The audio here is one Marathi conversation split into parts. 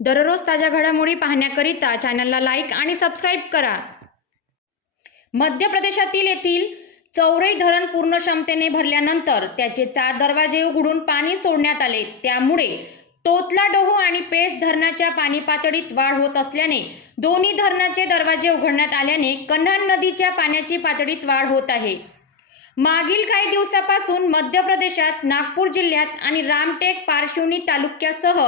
दररोज ताज्या घडामोडी पाहण्याकरिता चॅनलला लाईक आणि सबस्क्राईब करा. मध्य प्रदेशातील येथील चौरई धरण पूर्ण क्षमतेने भरल्यानंतर त्याचे चार दरवाजे उघडून पाणी सोडण्यात आले. त्यामुळे तोतला डोहो आणि पेस धरणाच्या पाणी पातळीत वाढ होत असल्याने दोन्ही धरणाचे दरवाजे उघडण्यात आल्याने कन्हान नदीच्या पाण्याची पातळीत वाढ होत आहे. मागील काही दिवसापासून मध्य प्रदेशात नागपूर जिल्ह्यात आणि रामटेक पारशिवनी तालुक्यासह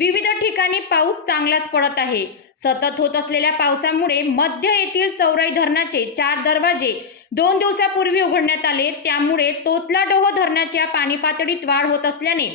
विविध ठिकाणी पाऊस चांगलाच पडत आहे. सतत होत असलेल्या पावसामुळे मध्य येथील चौराई धरणाचे चार दरवाजे दोन दिवसापूर्वी उघडण्यात आले. त्यामुळे तोतला डोह धरणाच्या पाणी पातळीत वाढ होत असल्याने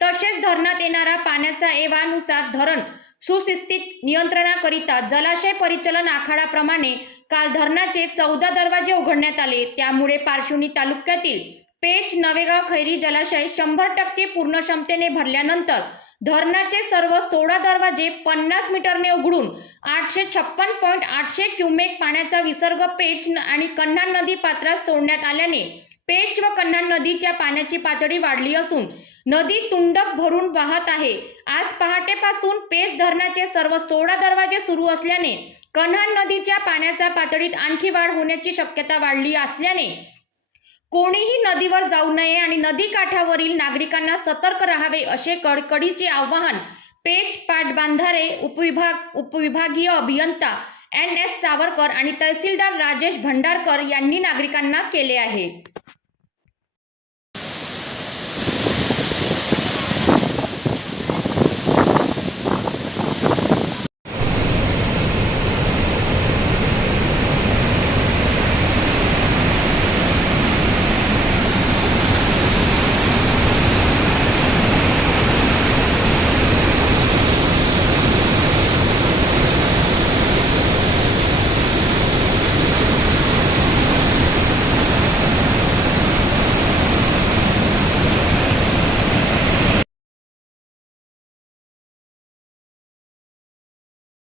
तसेच धरणात येणारा पाण्याचा एवानुसार धरण सुशिस्तीत नियंत्रणाकरिता जलाशय परिचलन आखाडाप्रमाणे काल धरणाचे चौदा दरवाजे उघडण्यात आले. त्यामुळे पारशिवनी तालुक्यातील पेच नवेगाव खैरी जलाशय शंभर टक्के पूर्ण क्षमतेने भरल्यानंतर धरणाचे सर्व सोळा दरवाजे पन्नास मीटरने उघडून आठशे छप्पन पॉईंट आठशे क्युमेक पाण्याचा विसर्ग पेच आणि कन्हान नदी पात्रात सोडण्यात आल्याने पेच व कन्हान नदीच्या पाण्याची पातळी वाढली असून नदी तुंडप भरून वाहत आहे. आज पहाटेपासून पेच धरणाचे सर्व सोळा दरवाजे सुरू असल्याने कन्हान नदीच्या पाण्याच्या पातळीत आणखी वाढ होण्याची शक्यता वाढली असल्याने कोणीही नदीवर जाऊ नये आणि नदी काठावरील नागरिकांना सतर्क राहावे असे कडकडीचे आवाहन पेच पाटबांधारे उपविभाग उपविभागीय अभियंता एन एस सावरकर आणि तहसीलदार राजेश भंडारकर यांनी नागरिकांना केले आहे.